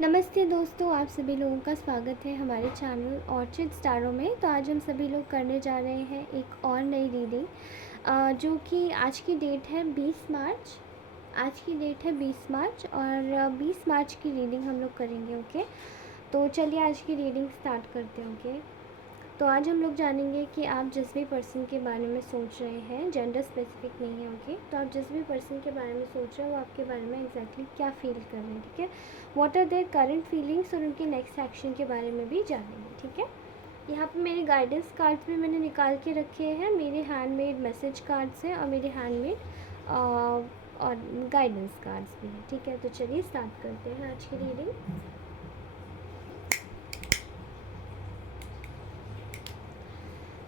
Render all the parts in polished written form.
नमस्ते दोस्तों, आप सभी लोगों का स्वागत है हमारे चैनल ऑर्चिड स्टारों में। तो आज हम सभी लोग करने जा रहे हैं एक और नई रीडिंग, जो कि आज की डेट है 20 मार्च। आज की डेट है 20 मार्च और 20 मार्च की रीडिंग हम लोग करेंगे। ओके, तो चलिए आज की रीडिंग स्टार्ट करते हैं। ओके, तो आज हम लोग जानेंगे कि आप जिस भी पर्सन के बारे में सोच रहे हैं, जेंडर स्पेसिफिक नहीं है। ओके, तो आप जिस भी पर्सन के बारे में सोच रहे हैं वो आपके बारे में एग्जैक्टली क्या फील कर रहे हैं। ठीक है, what are their current feelings और उनके नेक्स्ट एक्शन के बारे में भी जानेंगे। ठीक है, यहाँ पे मेरे गाइडेंस कार्ड्स भी मैंने निकाल के रखे हैं। मेरे हैंडमेड मैसेज कार्ड्स हैं और मेरे हैंडमेड और गाइडेंस कार्ड्स भी हैं। ठीक है, तो चलिए स्टार्ट करते हैं आज की रीडिंग।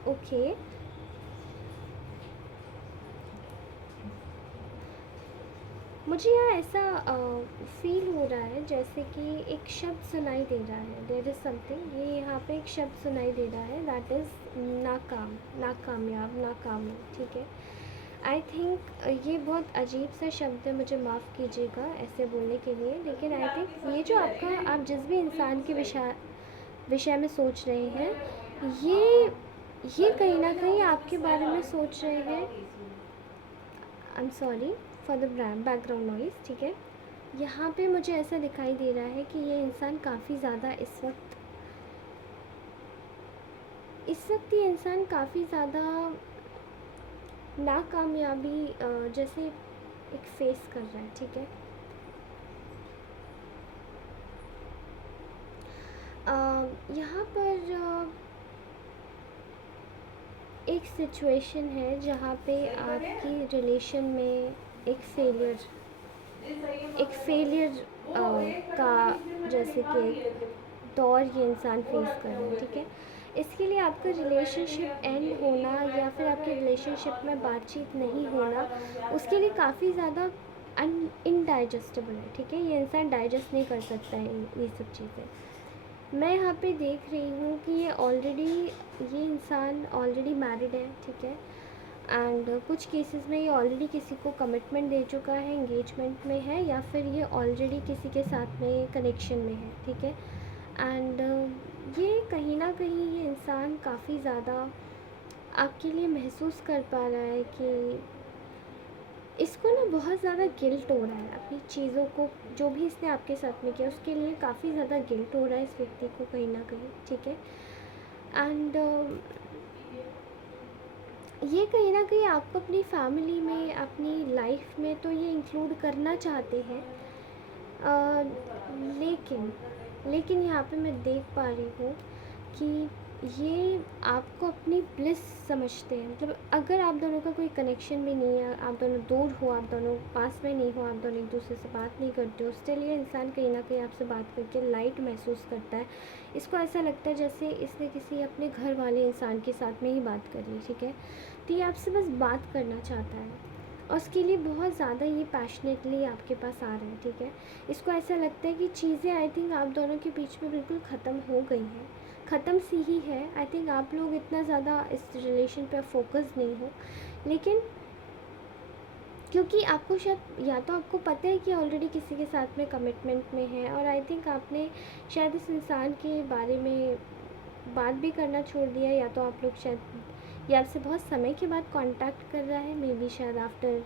ओके, मुझे यहाँ ऐसा फील हो रहा है जैसे कि एक शब्द सुनाई दे रहा है। देयर इज़ समथिंग, ये यहाँ पे एक शब्द सुनाई दे रहा है, दैट इज़ नाकाम, नाकामयाब, नाकामी। ठीक है, आई थिंक ये बहुत अजीब सा शब्द है, मुझे माफ़ कीजिएगा ऐसे बोलने के लिए, लेकिन आई थिंक ये जो आप जिस भी इंसान के विषय में सोच रहे हैं, ये कहीं ना कहीं आपके बारे में सोच रहे हैं। I am sorry for the background noise. ठीक है, यहाँ पे मुझे ऐसा दिखाई दे रहा है कि ये इंसान काफ़ी ज़्यादा इस वक्त ये इंसान काफ़ी ज़्यादा नाकामयाबी जैसे एक फेस कर रहा है। ठीक है, यहाँ पर एक सिचुएशन है जहाँ पे आपकी रिलेशन में एक फेलियर का जैसे कि दौर ये इंसान फेस कर रहा है। ठीक है, इसके लिए आपका रिलेशनशिप एंड होना या फिर आपके रिलेशनशिप में बातचीत नहीं होना, उसके लिए काफ़ी ज़्यादा इनडाइजेस्टेबल है। ठीक है, ये इंसान डाइजेस्ट नहीं कर सकता है ये सब चीज़ें। मैं यहाँ पे देख रही हूँ कि ये इंसान ऑलरेडी मैरिड है। ठीक है, एंड कुछ केसेस में ये ऑलरेडी किसी को कमिटमेंट दे चुका है, एंगेजमेंट में है, या फिर ये ऑलरेडी किसी के साथ में कनेक्शन में है। ठीक है, एंड ये कहीं ना कहीं ये इंसान काफ़ी ज़्यादा आपके लिए महसूस कर पा रहा है कि इसको ना बहुत ज़्यादा गिल्ट हो रहा है अपनी चीज़ों को, जो भी इसने आपके साथ में किया उसके लिए काफ़ी ज़्यादा गिल्ट हो रहा है इस व्यक्ति को कहीं ना कहीं। ठीक है, एंड ये कहीं ना कहीं आपको अपनी फैमिली में, अपनी लाइफ में तो ये इंक्लूड करना चाहते हैं, लेकिन यहाँ पे मैं देख पा रही हूँ कि ये आपको अपनी ब्लिस समझते हैं। मतलब अगर आप दोनों का कोई कनेक्शन भी नहीं है, आप दोनों दूर हो, आप दोनों पास में नहीं हो, आप दोनों एक दूसरे से बात नहीं करते हो, स्टिल ये इंसान कहीं ना कहीं आपसे बात करके लाइट महसूस करता है। इसको ऐसा लगता है जैसे इसने किसी अपने घर वाले इंसान के साथ में ही बात कर ली। ठीक है, तो ये आपसे बस बात करना चाहता है और उसके लिए बहुत ज़्यादा ये पैशनेटली आपके पास आ रहा है। ठीक है, इसको ऐसा लगता है कि चीज़ें आई थिंक आप दोनों के बीच में बिल्कुल ख़त्म हो गई हैं, ख़त्म सी ही है। आई थिंक आप लोग इतना ज़्यादा इस रिलेशन पर फोकस नहीं हो, लेकिन क्योंकि आपको शायद, या तो आपको पता है कि ऑलरेडी किसी के साथ में कमिटमेंट में है, और आई थिंक आपने शायद इस इंसान के बारे में बात भी करना छोड़ दिया, या तो आप लोग शायद ये आपसे बहुत समय के बाद कांटेक्ट कर रहा है, मे बी शायद आफ्टर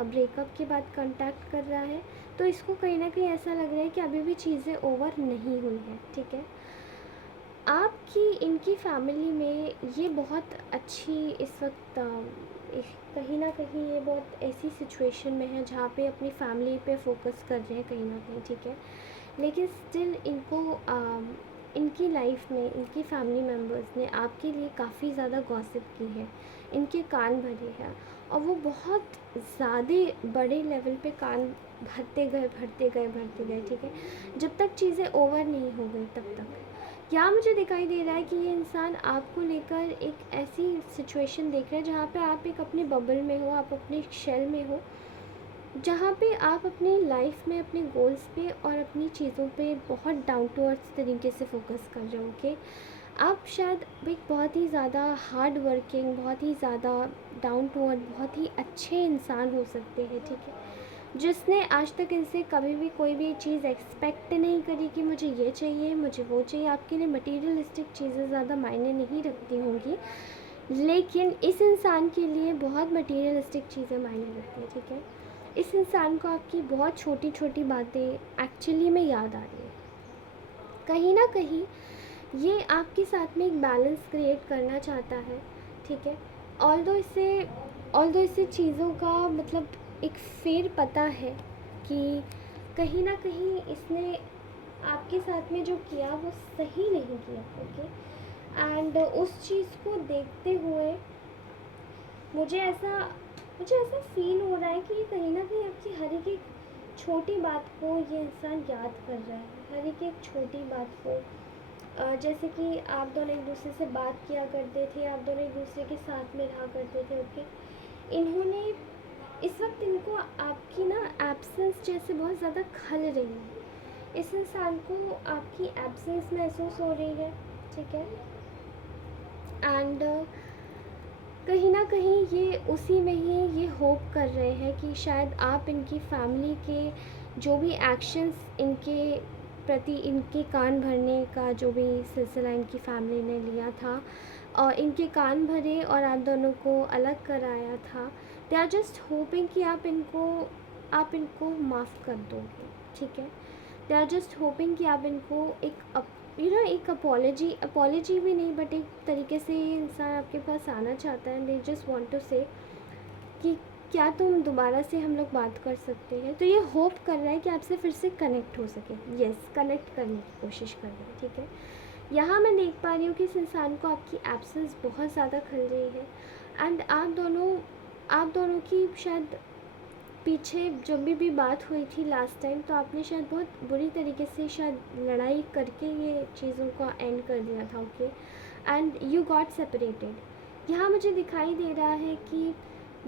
ब्रेकअप के बाद कांटेक्ट कर रहा है। तो इसको कहीं ना कहीं ऐसा लग रहा है कि अभी भी चीज़ें ओवर नहीं हुई हैं। ठीक है, आपकी इनकी फैमिली में ये बहुत अच्छी इस वक्त कहीं ना कहीं ये बहुत ऐसी सिचुएशन में है जहाँ पे अपनी फैमिली पे फोकस कर रहे हैं कहीं ना कहीं। ठीक है, लेकिन स्टिल इनको इनकी लाइफ में इनकी फैमिली मेम्बर्स ने आपके लिए काफ़ी ज़्यादा गॉसिप की है, इनके कान भरे हैं, और वो बहुत ज़्यादा बड़े लेवल पे कान भरते गए। ठीक है, जब तक चीज़ें ओवर नहीं हो गई तब तक। या मुझे दिखाई दे रहा है कि ये इंसान आपको लेकर एक ऐसी सिचुएशन देख रहा है जहाँ पे आप एक अपने बबल में हो, आप अपने शेल में हो, जहाँ पे आप अपनी लाइफ में अपने गोल्स पे और अपनी चीज़ों पे बहुत डाउन टू अर्थ तरीके से फोकस कर रहे हो। ओके, आप शायद एक बहुत ही ज़्यादा हार्ड वर्किंग, बहुत ही ज़्यादा डाउन टू अर्थ, बहुत ही अच्छे इंसान हो सकते हैं। ठीक है, जिसने आज तक इनसे कभी भी कोई भी चीज़ एक्सपेक्ट नहीं करी कि मुझे ये चाहिए, मुझे वो चाहिए। आपके लिए मटीरियलिस्टिक चीज़ें ज़्यादा मायने नहीं रखती होंगी, लेकिन इस इंसान के लिए बहुत मटीरियलिस्टिक चीज़ें मायने रखती हैं, ठीक है। इस इंसान को आपकी बहुत छोटी छोटी बातें एक्चुअली में याद आ रही हैं। कहीं ना कहीं ये आपके साथ में एक बैलेंस क्रिएट करना चाहता है, ठीक है। ऑल्दो इसे चीज़ों का मतलब एक फेर पता है कि कहीं ना कहीं इसने आपके साथ में जो किया वो सही नहीं किया, ओके। एंड उस चीज़ को देखते हुए मुझे ऐसा मुझे ऐसा फील हो रहा है कि कहीं ना कहीं आपकी हर एक छोटी बात को ये इंसान याद कर रहा है, हर एक छोटी बात को। जैसे कि आप दोनों एक दूसरे से बात किया करते थे, आप दोनों एक दूसरे के साथ में रहा करते थे, ओके। इन्होंने इस वक्त इनको आपकी ना एब्सेंस जैसे बहुत ज़्यादा खल रही है। इस इंसान को आपकी एब्सेंस महसूस हो रही है, ठीक है। एंड कहीं ना कहीं ये उसी में ही ये होप कर रहे हैं कि शायद आप इनकी फैमिली के जो भी एक्शंस इनके प्रति, इनके कान भरने का जो भी सिलसिला इनकी फैमिली ने लिया था और इनके कान भरे और आप दोनों को अलग कराया था, दे आर जस्ट होपिंग कि आप इनको माफ़ कर दोगे, ठीक है। दे आर जस्ट होपिंग कि आप इनको एक अपॉलोजी भी नहीं, बट एक तरीके से ये इंसान आपके पास आना चाहता है। दे जस्ट वांट टू से कि क्या तुम दोबारा से हम लोग बात कर सकते हैं। तो ये होप कर रहा है कि आपसे फिर से कनेक्ट हो सके, यस, कनेक्ट करने की कोशिश कर रहा है, ठीक है। यहाँ मैं देख पा रही हूँ कि इस इंसान को आपकी एब्सेंस बहुत ज़्यादा खल रही है। एंड आप दोनों की शायद पीछे जब भी बात हुई थी लास्ट टाइम, तो आपने शायद बहुत बुरी तरीके से शायद लड़ाई करके ये चीज़ों का एंड कर दिया था, okay. And you got separated. यहाँ मुझे दिखाई दे रहा है कि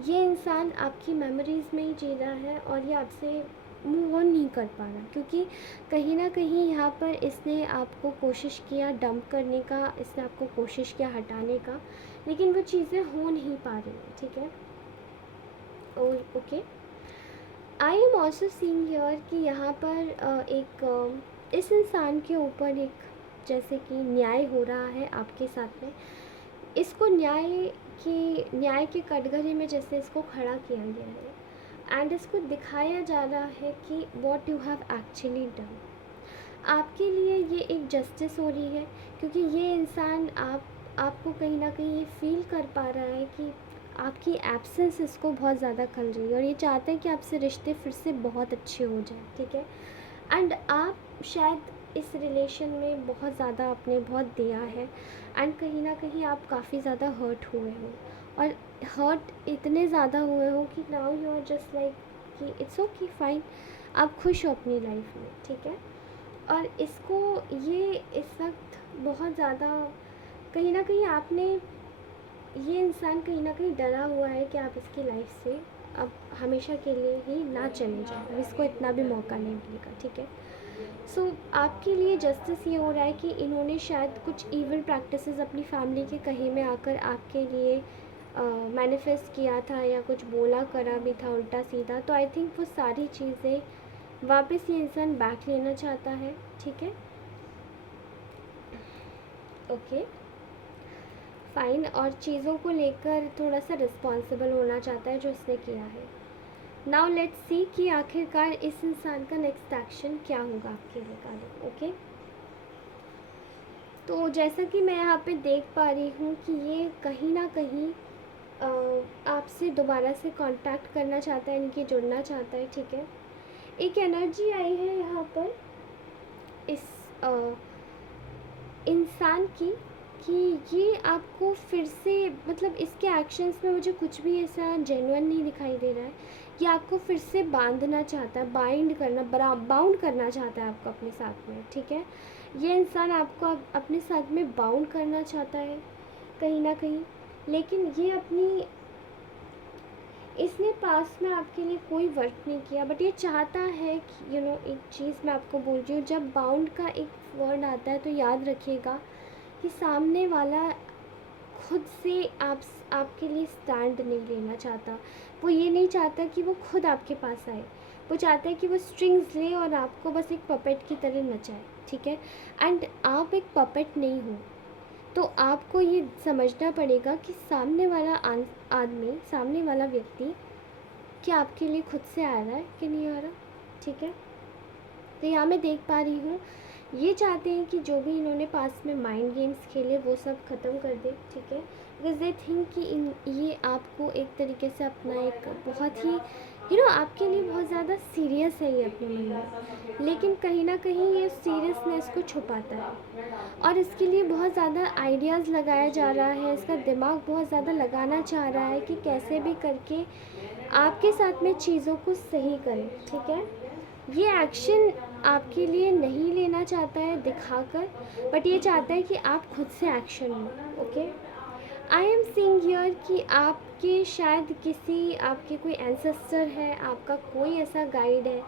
ये इंसान आपकी मेमोरीज़ में ही जी रहा है और ये आपसे मूव ऑन नहीं कर पा रहा, क्योंकि कहीं ना कहीं यहाँ पर इसने आपको कोशिश किया डंप करने का, इसने आपको कोशिश किया हटाने का, लेकिन वो चीज़ें हो नहीं पा रही हैं, ठीक है। और okay, I am also seeing here कि यहाँ पर इस इंसान के ऊपर एक जैसे कि न्याय हो रहा है आपके साथ में। इसको न्याय के कटघरे में जैसे इसको खड़ा किया गया है एंड इसको दिखाया जा रहा है कि what you have actually done. आपके लिए ये एक जस्टिस हो रही है, क्योंकि ये इंसान आपको कहीं ना कहीं ये फील कर पा रहा है कि आपकी एब्सेंस इसको बहुत ज़्यादा खल रही है और ये चाहते हैं कि आपसे रिश्ते फिर से बहुत अच्छे हो जाए, ठीक है। एंड आप शायद इस रिलेशन में बहुत ज़्यादा आपने बहुत दिया है एंड कहीं ना कहीं आप काफ़ी ज़्यादा हर्ट हुए हो, और हर्ट इतने ज़्यादा हुए हो कि now you are just like कि इट्स ओके, फाइन, आप खुश हो अपनी लाइफ में, ठीक है। और इसको ये इस वक्त बहुत ज़्यादा कहीं ना कहीं आपने ये इंसान कहीं ना कहीं डरा हुआ है कि आप इसकी लाइफ से अब हमेशा के लिए ही ना चले जाए, अब इसको इतना भी मौका नहीं मिलेगा, ठीक है। सो आपके लिए जस्टिस ये हो रहा है कि इन्होंने शायद कुछ इविल प्रैक्टिसेस अपनी फैमिली के कहीं में आकर आपके लिए मैनिफेस्ट किया था या कुछ बोला करा भी था उल्टा सीधा। तो आई थिंक वो सारी चीज़ें वापस ये इंसान बैक लेना चाहता है, ठीक है, ओके, फाइन। और चीज़ों को लेकर थोड़ा सा रिस्पॉन्सिबल होना चाहता है जो इसने किया है। नाउ लेट्स सी कि आखिरकार इस इंसान का नेक्स्ट एक्शन क्या होगा आपके रिगार्डिंग, ओके। तो जैसा कि मैं यहाँ पे देख पा रही हूँ कि ये कहीं ना कहीं आपसे दोबारा से कांटेक्ट करना चाहता है, इनकी जुड़ना चाहता है, ठीक है। एक एनर्जी आई है यहाँ पर इस इंसान की कि ये आपको फिर से मतलब इसके एक्शंस में मुझे कुछ भी ऐसा जेन्युइन नहीं दिखाई दे रहा है। ये आपको फिर से बांधना चाहता है, बाउंड करना चाहता है आपको अपने साथ में, ठीक है। ये इंसान आपको अपने साथ में बाउंड करना चाहता है कहीं ना कहीं, लेकिन इसने पास में आपके लिए कोई वर्क नहीं किया, बट ये चाहता है कि एक चीज़ मैं आपको बोल रही हूँ, जब बाउंड का एक वर्ड आता है तो याद रखिएगा कि सामने वाला खुद से आपके लिए स्टैंड नहीं लेना चाहता। वो ये नहीं चाहता कि वो खुद आपके पास आए, वो चाहता है कि वो स्ट्रिंग्स ले और आपको बस एक पपेट की तरह नचाए, ठीक है। एंड आप एक पपेट नहीं हो। तो आपको ये समझना पड़ेगा कि सामने वाला आदमी, सामने वाला व्यक्ति क्या आपके लिए खुद से आ रहा है कि नहीं आ रहा, ठीक है। तो यहाँ मैं देख पा रही हूँ ये चाहते हैं कि जो भी इन्होंने पास में माइंड गेम्स खेले वो सब ख़त्म कर दे, ठीक है। बिकॉज दे थिंक कि ये आपको एक तरीके से अपना एक बहुत ही आपके लिए बहुत ज़्यादा सीरियस है ये अपने मन में, लेकिन कहीं ना कहीं ये सीरियसनेस को छुपाता है और इसके लिए बहुत ज़्यादा आइडियाज़ लगाया जा रहा है, इसका दिमाग बहुत ज़्यादा लगाना चाह रहा है कि कैसे भी करके आपके साथ में चीज़ों को सही करें, ठीक है। ये एक्शन आपके लिए नहीं लेना चाहता है दिखाकर, बट ये चाहता है कि आप खुद से action low, okay. I am seeing here कि आपके शायद किसी आपके कोई एंसेस्टर है, आपका कोई ऐसा गाइड है,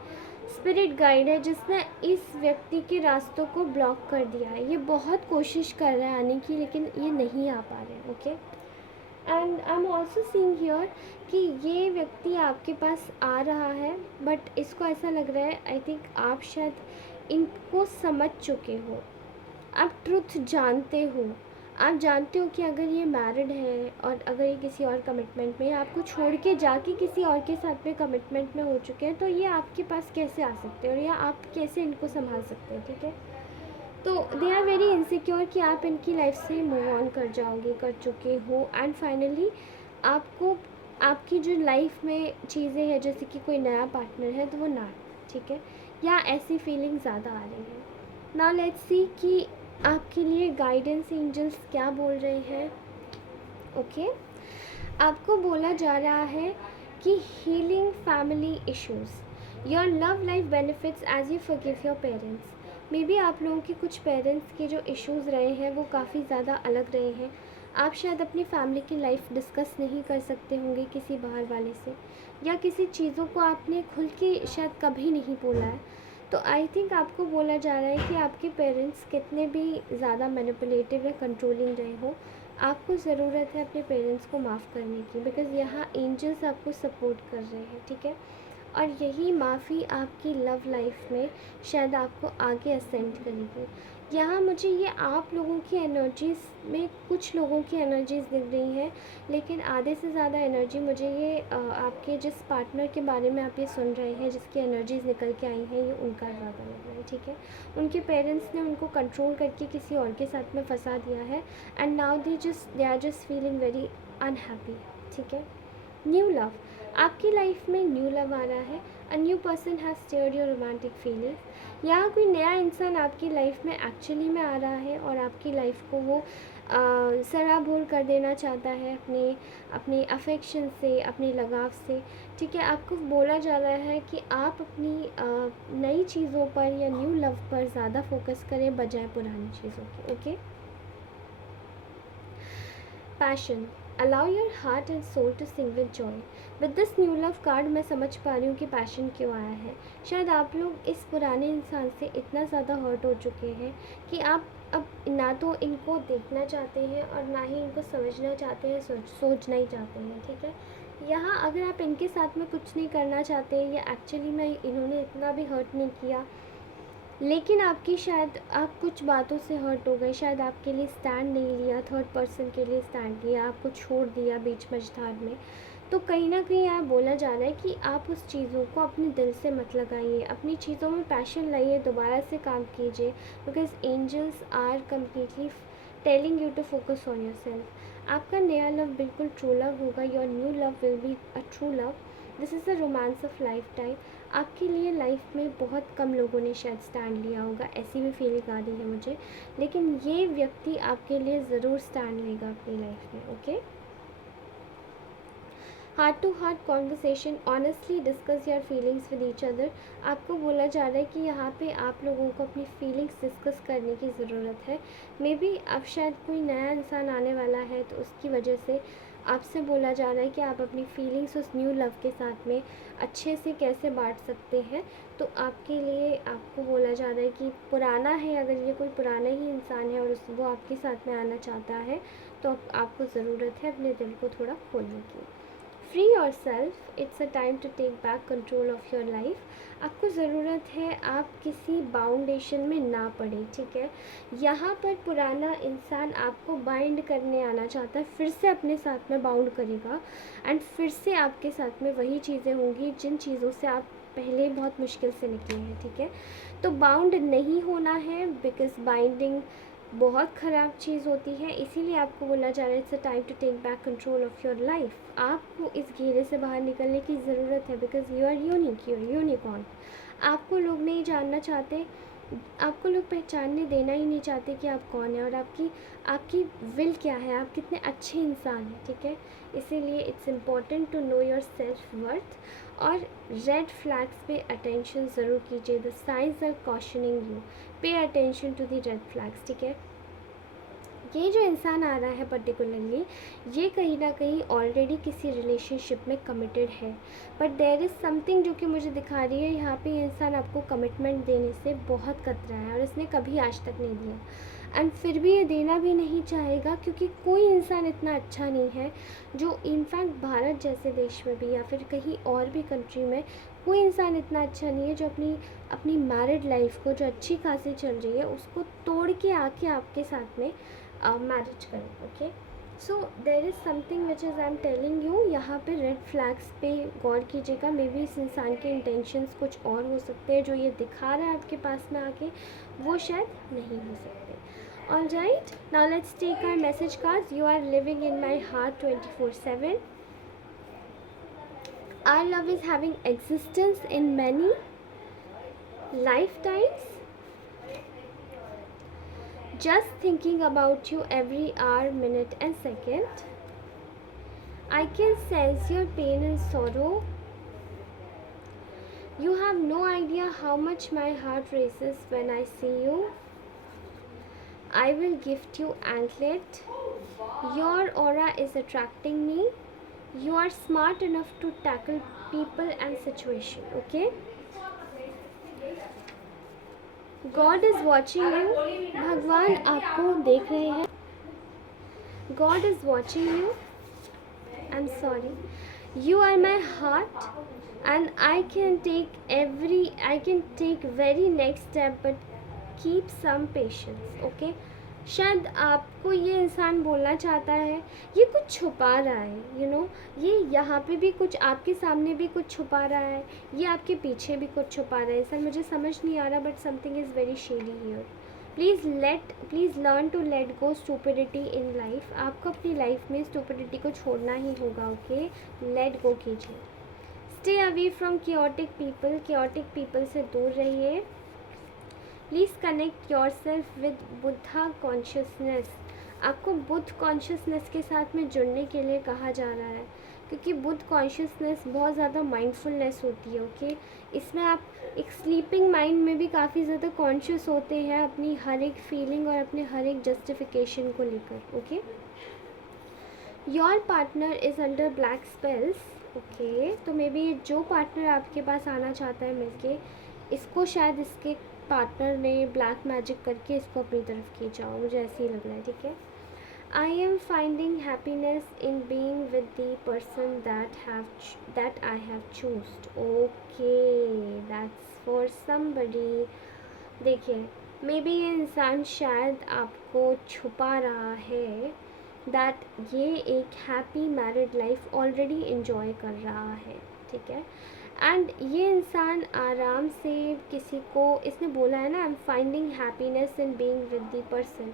स्पिरिट गाइड है जिसने इस व्यक्ति के रास्तों को ब्लॉक कर दिया है। ये बहुत कोशिश कर रहा है आने की, लेकिन ये नहीं आ पा रहे, okay. And I am also seeing here कि ये व्यक्ति आपके पास आ रहा है, बट इसको ऐसा लग रहा है, आई थिंक आप शायद इनको समझ चुके हो, आप ट्रुथ जानते हो। आप जानते हो कि अगर ये मैरिड है और अगर ये किसी और कमिटमेंट में, आपको छोड़ के जाके किसी और के साथ में कमिटमेंट में हो चुके हैं, तो ये आपके पास कैसे आ सकते हैं और या आप कैसे इनको संभाल सकते हैं, ठीक है। तो दे आर वेरी इनसिक्योर कि आप इनकी लाइफ से मूव ऑन कर जाओगे, कर चुके हो। एंड फाइनली आपको आपकी जो लाइफ में चीज़ें हैं, जैसे कि कोई नया पार्टनर है तो वो ना, ठीक है, या ऐसी फीलिंग ज़्यादा आ रही है। नाउ लेट्स सी कि आपके लिए गाइडेंस एंजल्स क्या बोल रहे हैं, ओके। आपको बोला जा रहा है कि healing family issues, your love life benefits as you forgive your parents. Maybe आप लोगों के कुछ पेरेंट्स के जो इश्यूज़ रहे हैं वो काफ़ी ज़्यादा अलग रहे हैं। आप शायद अपनी फैमिली की लाइफ डिस्कस नहीं कर सकते होंगे किसी बाहर वाले से, या किसी चीज़ों को आपने खुल के शायद कभी नहीं बोला है। तो आई थिंक आपको बोला जा रहा है कि आपके पेरेंट्स कितने भी ज़्यादा मैनिपुलेटिव या कंट्रोलिंग रहे हो, आपको ज़रूरत है अपने पेरेंट्स को माफ़ करने की, बिकॉज़ यहाँ एंजल्स आपको सपोर्ट कर रहे हैं, ठीक है। और यही माफ़ी आपकी लव लाइफ में शायद आपको आगे असेंड करेगी। यहाँ मुझे ये आप लोगों की एनर्जीज़ में कुछ लोगों की एनर्जीज़ दिख रही हैं, लेकिन आधे से ज़्यादा एनर्जी मुझे ये आपके जिस पार्टनर के बारे में आप ये सुन रहे हैं, जिसकी एनर्जीज़ निकल के आई हैं, ये उनका ज़्यादा लग रहा है, ठीक है। उनके पेरेंट्स ने उनको कंट्रोल करके किसी और के साथ में फंसा दिया है, and now they are just feeling very unhappy, ठीक है। न्यू लव, आपकी लाइफ में न्यू लव आ रहा है। A new person has steered your romantic feelings. यहाँ कोई नया इंसान आपकी लाइफ में एक्चुअली में आ रहा है और आपकी लाइफ को वो सराबोर कर देना चाहता है अपने अपने अफेक्शन से, अपने लगाव से, ठीक है। आपको बोला जा रहा है कि आप अपनी नई चीज़ों पर या न्यू लव पर ज़्यादा फोकस करें बजाय पुरानी चीज़ों की, okay. Passion, allow your heart and soul to sing with joy. With this new love card मैं समझ पा रही हूँ कि पैशन क्यों आया है। शायद आप लोग इस पुराने इंसान से इतना ज़्यादा हर्ट हो चुके हैं कि आप अब ना तो इनको देखना चाहते हैं और ना ही इनको समझना चाहते हैं, सोचना ही चाहते हैं, ठीक है। यहाँ अगर आप इनके साथ में कुछ नहीं करना चाहते या एक्चुअली में इन्होंने इतना भी हर्ट नहीं किया, लेकिन आपकी शायद आप कुछ बातों से हर्ट हो गए, शायद आपके लिए स्टैंड नहीं लिया, थर्ड पर्सन के लिए स्टैंड लिया, आपको छोड़ दिया बीच मझधार में। तो कहीं ना कहीं यहाँ बोला जा रहा है कि आप उस चीज़ों को अपने दिल से मत लगाइए, अपनी चीज़ों में पैशन लाइए, दोबारा से काम कीजिए, because angels are completely telling you to focus on yourself. आपका नया लव बिल्कुल ट्रू लव होगा, your new love will be a true love. This is the romance of lifetime. आपके लिए लाइफ में बहुत कम लोगों ने शायद स्टैंड लिया होगा, ऐसी भी फीलिंग आ रही है मुझे, लेकिन ये व्यक्ति आपके लिए ज़रूर स्टैंड लेगा अपनी लाइफ में, okay. Heart to heart conversation, honestly discuss your feelings with each other. आपको बोला जा रहा है कि यहाँ पे आप लोगों को अपनी फीलिंग्स डिस्कस करने की ज़रूरत है। मे बी अब शायद कोई नया इंसान आने वाला है, तो उसकी वजह से आपसे बोला जा रहा है कि आप अपनी फीलिंग्स उस न्यू लव के साथ में अच्छे से कैसे बांट सकते हैं। तो आपके लिए आपको बोला जा रहा है कि पुराना है, अगर ये कोई पुराना ही इंसान है और वो आपके साथ में आना चाहता है, तो आपको ज़रूरत है अपने दिल को थोड़ा खोलने की। Free yourself, it's a time to take back control of your life. आपको ज़रूरत है आप किसी बाउंडेशन में ना पड़े, ठीक है। यहाँ पर पुराना इंसान आपको बाइंड करने आना चाहता है, फिर से अपने साथ में बाउंड करेगा एंड फिर से आपके साथ में वही चीज़ें होंगी जिन चीज़ों से आप पहले बहुत मुश्किल से निकले हैं, ठीक है। तो बाउंड नहीं होना है, बिकॉज बाइंडिंग बहुत ख़राब चीज़ होती है, इसीलिए आपको बोला जा रहा है it's a time to take back control of your life. आपको इस घेरे से बाहर निकलने की ज़रूरत है, because you are unique, you are unicorn. आपको लोग नहीं जानना चाहते, आपको लोग पहचानने देना ही नहीं चाहते कि आप कौन है और आपकी आपकी विल क्या है, आप कितने अच्छे इंसान हैं, ठीक है। इसीलिए it's important to know your self worth. और रेड फ्लैग्स पे अटेंशन ज़रूर कीजिए, the signs are cautioning you, pay attention to the red flags, ठीक है। ये जो इंसान आ रहा है पर्टिकुलरली, ये कहीं ना कहीं ऑलरेडी किसी रिलेशनशिप में कमिटेड है, बट देयर इज़ समथिंग जो कि मुझे दिखा रही है यहाँ पे। ये इंसान आपको कमिटमेंट देने से बहुत कतरा है और इसने कभी आज तक नहीं दिया एंड फिर भी ये देना भी नहीं चाहेगा, क्योंकि कोई इंसान इतना अच्छा नहीं है जो, इनफैक्ट भारत जैसे देश में भी या फिर कहीं और भी कंट्री में कोई इंसान इतना अच्छा नहीं है जो अपनी अपनी मैरिड लाइफ को जो अच्छी खासी चल रही है उसको तोड़ के आके आपके साथ में मैरिज करें, okay. So there is something which is I am telling you, यहाँ पे रेड फ्लैग्स पे गौर कीजिएगा। मे बी इस इंसान के इंटेंशंस कुछ और हो सकते हैं, जो ये दिखा रहा है आपके पास में आके वो शायद नहीं हो सकते। All right, now let's take our message cards. You are living in my heart 24/7। Our love is having existence in many lifetimes. Just thinking about you every hour, minute and second. I can sense your pain and sorrow. You have no idea how much my heart races when I see you. I will gift you anklet. Your aura is attracting me. You are smart enough to tackle people and situation, okay? God is watching you. भगवान आपको देख रहे हैं. God is watching you. I'm sorry. You are my heart and I can take very next step, but keep some patience, okay? शायद आपको ये इंसान बोलना चाहता है, ये कुछ छुपा रहा है, you know, ये यहाँ पे भी कुछ आपके सामने भी कुछ छुपा रहा है, ये आपके पीछे भी कुछ छुपा रहा है। सर मुझे समझ नहीं आ रहा, but something is very shady here. Please learn to let go stupidity in life. आपको अपनी लाइफ में स्टूपिडिटी को छोड़ना ही होगा, ओके। लेट गो कीजिए। Stay away from chaotic people से दूर रहिए। Please connect your self with Buddha consciousness. आपको बुद्ध कॉन्शियसनेस के साथ में जुड़ने के लिए कहा जा रहा है, क्योंकि बुद्ध कॉन्शियसनेस बहुत ज़्यादा माइंडफुलनेस होती है, ओके। इसमें आप एक स्लीपिंग माइंड में भी काफ़ी ज़्यादा कॉन्शियस होते हैं अपनी हर एक फीलिंग और अपने हर एक जस्टिफिकेशन को लेकर, okay. Your partner is under black spells, okay. तो मे बी जो पार्टनर आपके पास आना चाहता है मिलके, इसको शायद इसके पार्टनर ने ब्लैक मैजिक करके इसको अपनी तरफ खींचा हो, मुझे ऐसे ही लग रहा है, ठीक है। I am finding happiness in being with the person that I have chosen, okay, that's for somebody. देखिए, मे बी ये इंसान शायद आपको छुपा रहा है दैट ये एक happy married life already enjoy कर रहा है, ठीक है। एंड ये इंसान आराम से किसी को, इसने बोला है ना, आई am finding happiness in being with the person,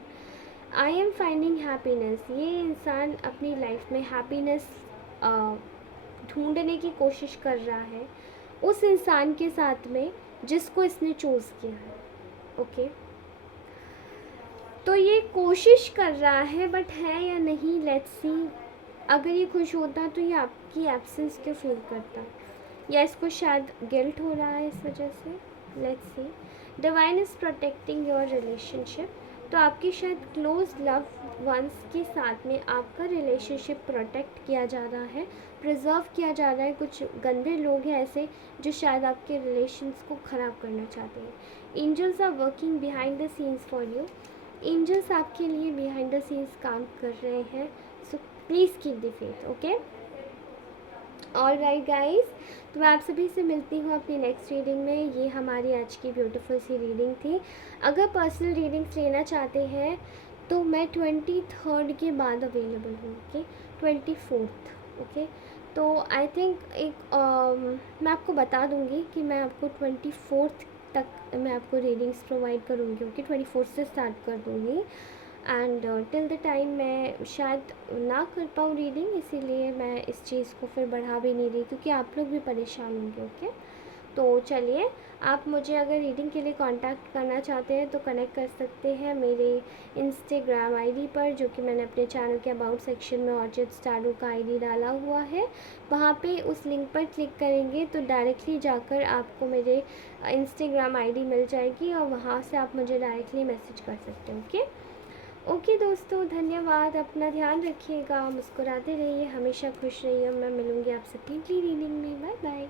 I am finding happiness. ये इंसान अपनी लाइफ में हैप्पीनेस ढूंढने की कोशिश कर रहा है उस इंसान के साथ में जिसको इसने चूज़ किया है, ओके। तो ये कोशिश कर रहा है, बट है या नहीं, लेट्स सी। अगर ये खुश होता तो ये आपकी एब्सेंस क्यों फील करता, या इसको शायद गिल्ट हो रहा है इस वजह से, let's see. Divine is protecting your relationship. तो आपकी शायद क्लोज लव वंस के साथ में आपका रिलेशनशिप प्रोटेक्ट किया जा रहा है, प्रिजर्व किया जा रहा है। कुछ गंदे लोग हैं ऐसे जो शायद आपके रिलेशंस को ख़राब करना चाहते हैं। Angels are working behind the scenes for you. Angels आपके लिए बिहाइंड द सीन्स काम कर रहे हैं, so please keep the faith, okay. All right guys, तो मैं आप सभी से मिलती हूँ अपनी नेक्स्ट रीडिंग में। ये हमारी आज की ब्यूटीफुल सी रीडिंग थी। अगर पर्सनल रीडिंग्स लेना चाहते हैं तो मैं 23rd के बाद अवेलेबल हूँ, ओके, 24th, ओके। तो आई थिंक मैं आपको बता दूँगी कि मैं आपको 24th तक मैं आपको रीडिंग्स प्रोवाइड करूँगी, ओके। 24th से स्टार्ट कर दूँगी एंड टिल द टाइम मैं शायद ना कर पाऊँ रीडिंग, इसीलिए मैं इस चीज़ को फिर बढ़ा भी नहीं रही, क्योंकि आप लोग भी परेशान होंगे, ओके। तो चलिए, आप मुझे अगर रीडिंग के लिए कांटेक्ट करना चाहते हैं तो कनेक्ट कर सकते हैं मेरे इंस्टाग्राम आईडी पर, जो कि मैंने अपने चैनल के अबाउट सेक्शन में ऑर्चिड्स टैरो का आईडी डाला हुआ है। वहाँ पे उस लिंक पर क्लिक करेंगे तो डायरेक्टली जाकर आपको मेरे इंस्टाग्राम आईडी मिल जाएगी और वहाँ से आप मुझे डायरेक्टली मैसेज कर सकते हैं, ओके। ओके दोस्तों, धन्यवाद। अपना ध्यान रखिएगा, मुस्कुराते रहिए, हमेशा खुश रहिए। मैं मिलूँगी आपसे अगली रीडिंग में। Bye bye.